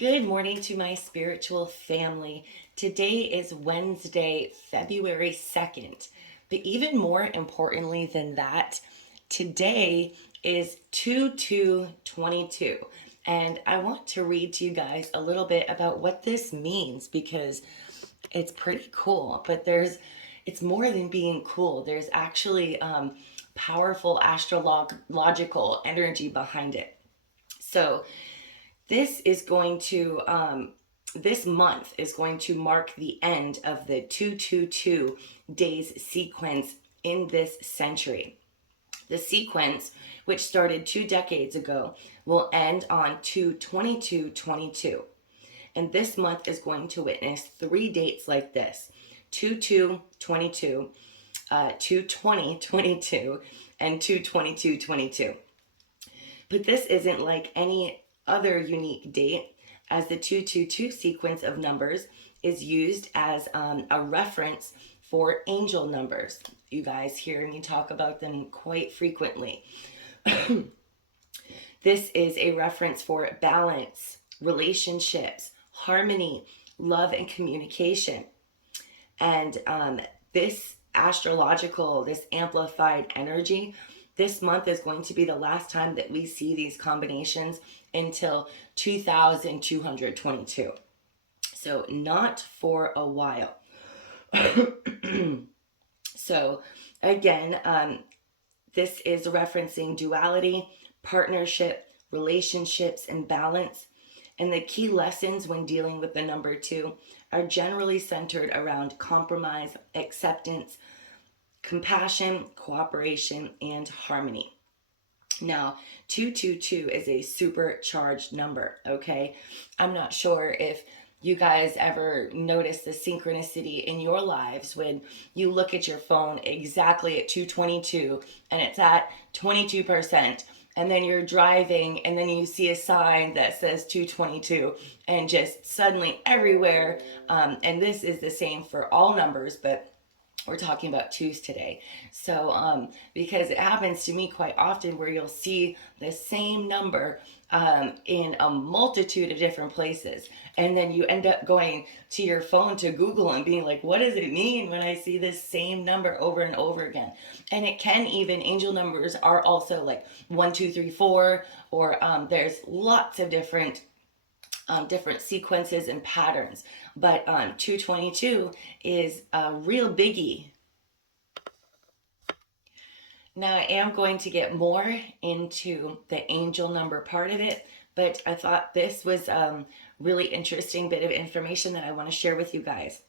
Good morning to my spiritual family. Today is Wednesday, February 2nd. But even more importantly than that, today is 2222. And I want to read to you guys a little bit about what this means because it's pretty cool. But it's more than being cool. There's actually powerful astrological energy behind it. So, this is going to this month is going to mark the end of the 222 days sequence in this century. The sequence, which started 2 decades ago, will end on 2/22/22. And this month is going to witness three dates like this: 2/2/22, 2/20/22, and 2/22/22. But this isn't like any other unique date, as the 222 sequence of numbers is used as a reference for angel numbers. You guys hear me talk about them quite frequently. This is a reference for balance, relationships, harmony, love, and communication. And this astrological, this amplified energy, this month is going to be the last time that we see these combinations until 2222. So not for a while. So again, this is referencing duality, partnership, relationships, and balance. And the key lessons when dealing with the number 2 are generally centered around compromise, acceptance, compassion, cooperation, and harmony. Now, 222 is a supercharged number, okay? I'm not sure if you guys ever notice the synchronicity in your lives when you look at your phone exactly at 222 and it's at 22%, and then you're driving and then you see a sign that says 222, and just suddenly everywhere, and this is the same for all numbers, but we're talking about twos today. So, because it happens to me quite often where you'll see the same number in a multitude of different places. And then you end up going to your phone to Google and being like, what does it mean when I see this same number over and over again? And it can even, angel numbers are also like 1, 2, 3, 4, or there's lots of different sequences and patterns. But 222 is a real biggie. Now, I am going to get more into the angel number part of it, but I thought this was a really interesting bit of information that I want to share with you guys.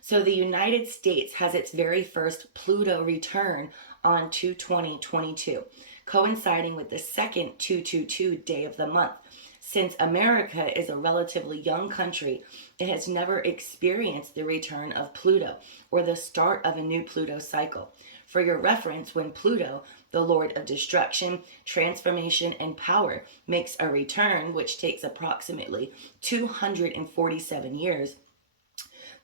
So the United States has its very first Pluto return on 2/20/22, coinciding with the second 222 day of the month. Since America is a relatively young country, it has never experienced the return of Pluto or the start of a new Pluto cycle. For your reference, when Pluto, the Lord of destruction, transformation, and power, makes a return, which takes approximately 247 years,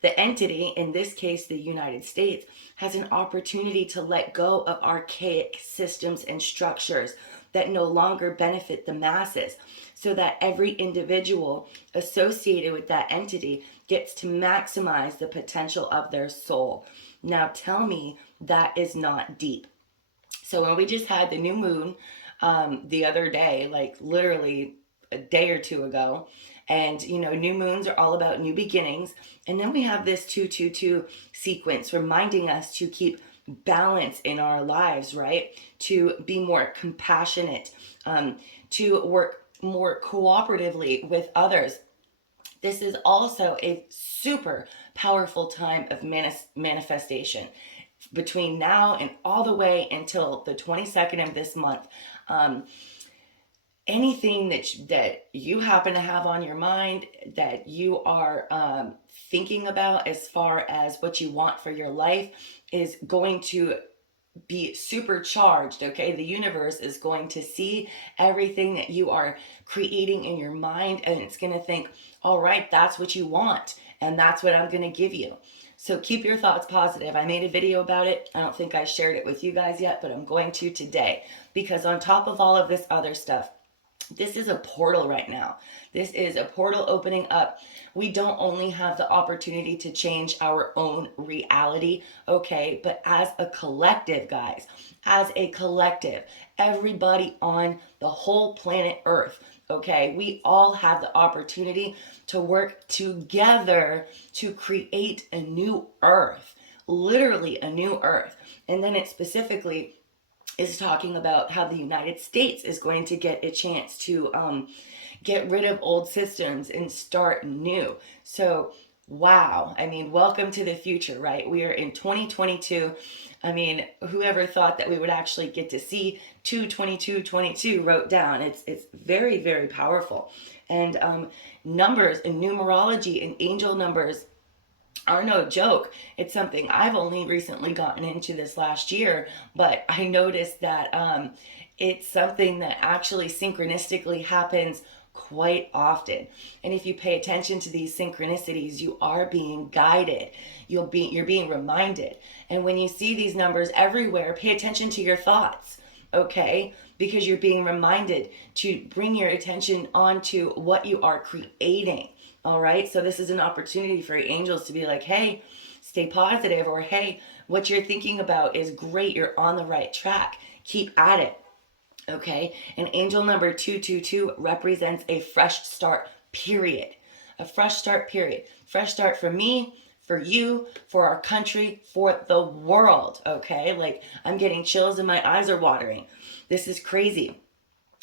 the entity, in this case the United States, has an opportunity to let go of archaic systems and structures that no longer benefit the masses, so that every individual associated with that entity gets to maximize the potential of their soul. Now tell me that is not deep. So when we just had the new moon the other day, like literally a day or two ago, and new moons are all about new beginnings, and then we have this 222 sequence reminding us to keep balance in our lives, right? To be more compassionate, to work more cooperatively with others. This is also a super powerful time of manifestation between now and all the way until the 22nd of this month. Anything that you happen to have on your mind, that you are thinking about as far as what you want for your life, is going to be supercharged. Okay, the universe is going to see everything that you are creating in your mind, and it's going to think, all right, that's what you want, and that's what I'm going to give you. So keep your thoughts positive. I made a video about it. I don't think I shared it with you guys yet, but I'm going to today, because on top of all of this other stuff, This is a portal right now. This is a portal opening up. We don't only have the opportunity to change our own reality, okay, but as a collective, guys, as a collective, everybody on the whole planet Earth, okay, we all have the opportunity to work together to create a new Earth, literally a new Earth. And then it specifically is talking about how the United States is going to get a chance to get rid of old systems and start new. So, wow. I mean, welcome to the future, right? We are in 2022. I mean, whoever thought that we would actually get to see 22222 wrote down? It's very, very powerful. And numbers and numerology and angel numbers are no joke. It's something I've only recently gotten into this last year, but I noticed that it's something that actually synchronistically happens quite often. And if you pay attention to these synchronicities, you are being guided. You're being reminded. And when you see these numbers everywhere, pay attention to your thoughts, okay? Because you're being reminded to bring your attention onto what you are creating. All right. So this is an opportunity for angels to be like, hey, stay positive, or hey, what you're thinking about is great. You're on the right track. Keep at it. Okay. And angel number 222 represents a fresh start, period. A fresh start, period. Fresh start for me, for you, for our country, for the world. Okay. Like, I'm getting chills and my eyes are watering. This is crazy.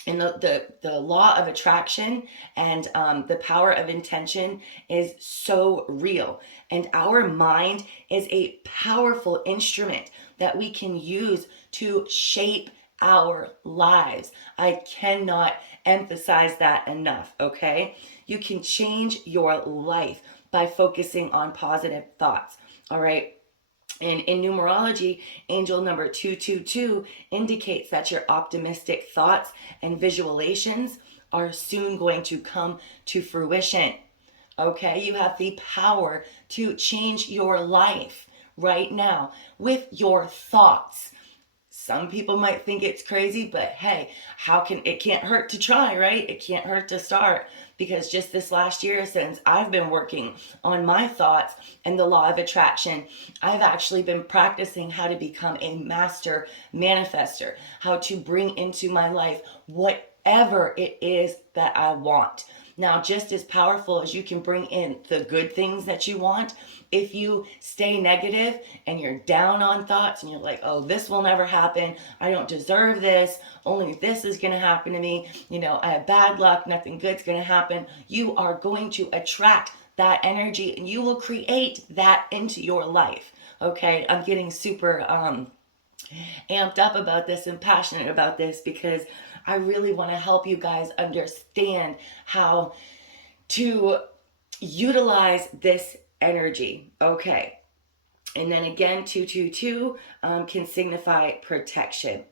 And the law of attraction and the power of intention is so real. And our mind is a powerful instrument that we can use to shape our lives. I cannot emphasize that enough, okay? You can change your life by focusing on positive thoughts, all right? And in numerology, angel number 222 indicates that your optimistic thoughts and visualizations are soon going to come to fruition. Okay, you have the power to change your life right now with your thoughts. Some people might think it's crazy, but hey, it can't hurt to try, right? It can't hurt to start, because just this last year, since I've been working on my thoughts and the law of attraction, I've actually been practicing how to become a master manifester, how to bring into my life whatever it is that I want. Now, just as powerful as you can bring in the good things that you want, if you stay negative and you're down on thoughts and you're like, oh, this will never happen, I don't deserve this, only this is going to happen to me, I have bad luck, nothing good's going to happen, you are going to attract that energy and you will create that into your life. Okay, I'm getting super amped up about this and passionate about this because I really want to help you guys understand how to utilize this energy. Okay. And then again, 222 can signify protection.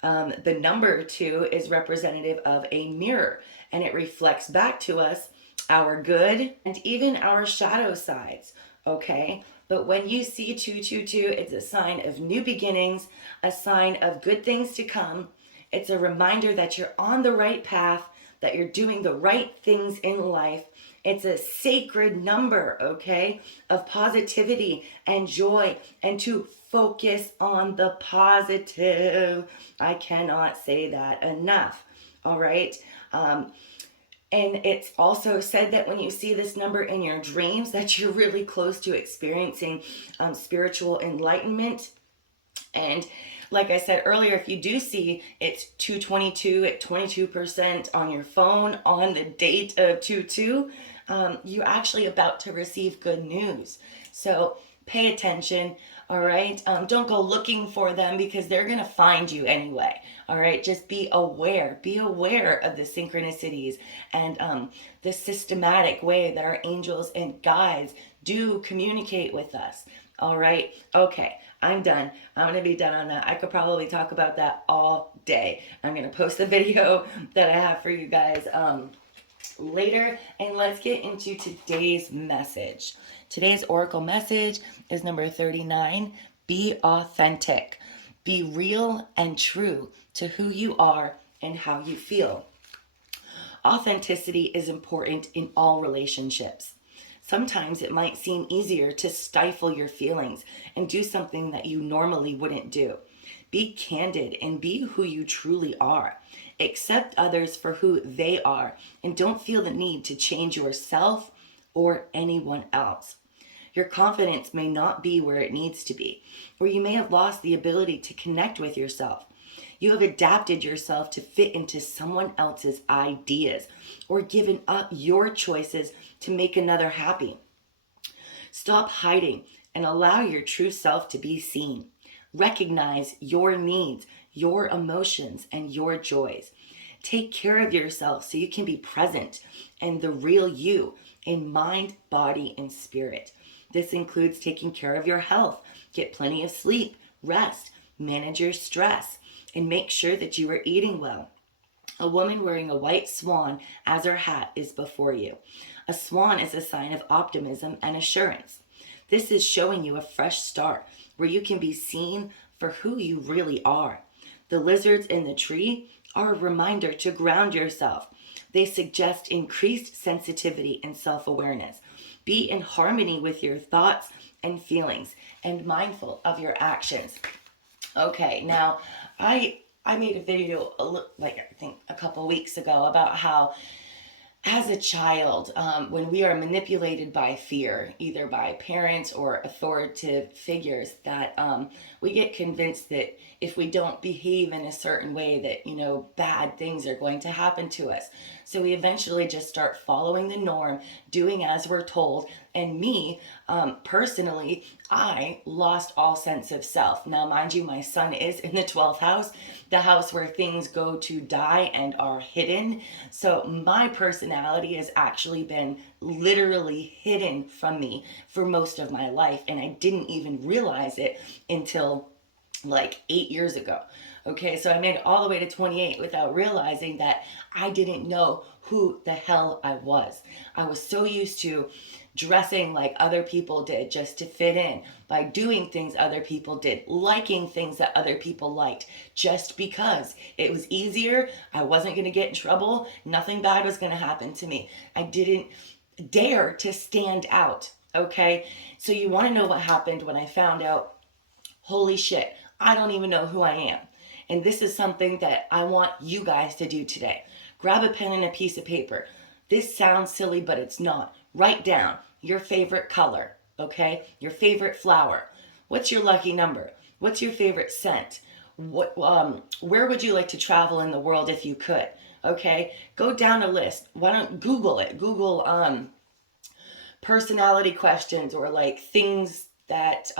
The number 2 is representative of a mirror, and it reflects back to us our good and even our shadow sides. Okay. But when you see 222, it's a sign of new beginnings, a sign of good things to come. It's a reminder that you're on the right path, that you're doing the right things in life. It's a sacred number, okay, of positivity and joy, and to focus on the positive. I cannot say that enough, all right? And it's also said that when you see this number in your dreams, that you're really close to experiencing spiritual enlightenment. And like I said earlier, if you do see it's 222 at 22% on your phone on the date of 22, you're actually about to receive good news. So pay attention, all right? Don't go looking for them because they're going to find you anyway, all right? Just be aware. Be aware of the synchronicities and the systematic way that our angels and guides do communicate with us, all right? Okay. I'm done. I'm going to be done on that. I could probably talk about that all day. I'm going to post the video that I have for you guys later. And let's get into today's message. Today's oracle message is number 39. Be authentic. Be real and true to who you are and how you feel. Authenticity is important in all relationships. Sometimes it might seem easier to stifle your feelings and do something that you normally wouldn't do. Be candid and be who you truly are. Accept others for who they are and don't feel the need to change yourself or anyone else. Your confidence may not be where it needs to be, or you may have lost the ability to connect with yourself. You have adapted yourself to fit into someone else's ideas or given up your choices to make another happy. Stop hiding and allow your true self to be seen. Recognize your needs, your emotions, and your joys. Take care of yourself so you can be present and the real you in mind, body, and spirit. This includes taking care of your health, get plenty of sleep, rest, manage your stress, and make sure that you are eating well. A woman wearing a white swan as her hat is before you. A swan is a sign of optimism and assurance. This is showing you a fresh start where you can be seen for who you really are. The lizards in the tree are a reminder to ground yourself. They suggest increased sensitivity and self-awareness. Be in harmony with your thoughts and feelings and mindful of your actions. Okay, now I made a video like I think a couple weeks ago about how as a child, when we are manipulated by fear, either by parents or authoritative figures, that we get convinced that if we don't behave in a certain way, that, bad things are going to happen to us. So we eventually just start following the norm, doing as we're told. And me, personally, I lost all sense of self. Now, mind you, my son is in the 12th house, the house where things go to die and are hidden. So my personality has actually been literally hidden from me for most of my life. And I didn't even realize it until like 8 years ago. Okay, so I made it all the way to 28 without realizing that I didn't know who the hell I was. I was so used to dressing like other people did just to fit in, by doing things other people did, liking things that other people liked, just because it was easier. I wasn't going to get in trouble. Nothing bad was going to happen to me. I didn't dare to stand out. Okay, so you want to know what happened when I found out, holy shit, I don't even know who I am. And this is something that I want you guys to do today. Grab a pen and a piece of paper. This sounds silly, but it's not. Write down your favorite color, okay? Your favorite flower. What's your lucky number? What's your favorite scent? Where would you like to travel in the world if you could? Okay, go down a list. Why don't Google it? Google personality questions, or like things that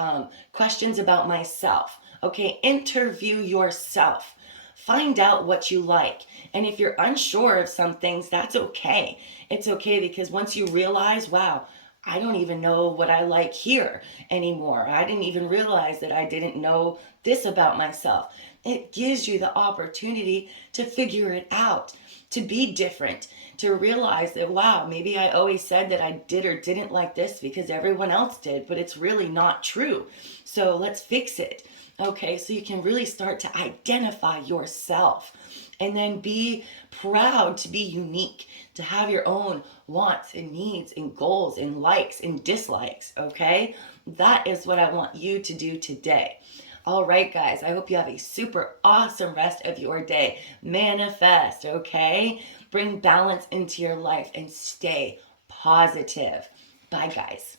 questions about myself. Okay, interview yourself. Find out what you like. And if you're unsure of some things, that's okay. It's okay, because once you realize, wow, I don't even know what I like here anymore. I didn't even realize that I didn't know this about myself. It gives you the opportunity to figure it out, to be different, to realize that, wow, maybe I always said that I did or didn't like this because everyone else did, but it's really not true. So let's fix it. Okay, so you can really start to identify yourself and then be proud to be unique, to have your own wants and needs and goals and likes and dislikes. Okay, that is what I want you to do today. All right, guys, I hope you have a super awesome rest of your day. Manifest, okay? Bring balance into your life and stay positive. Bye, guys.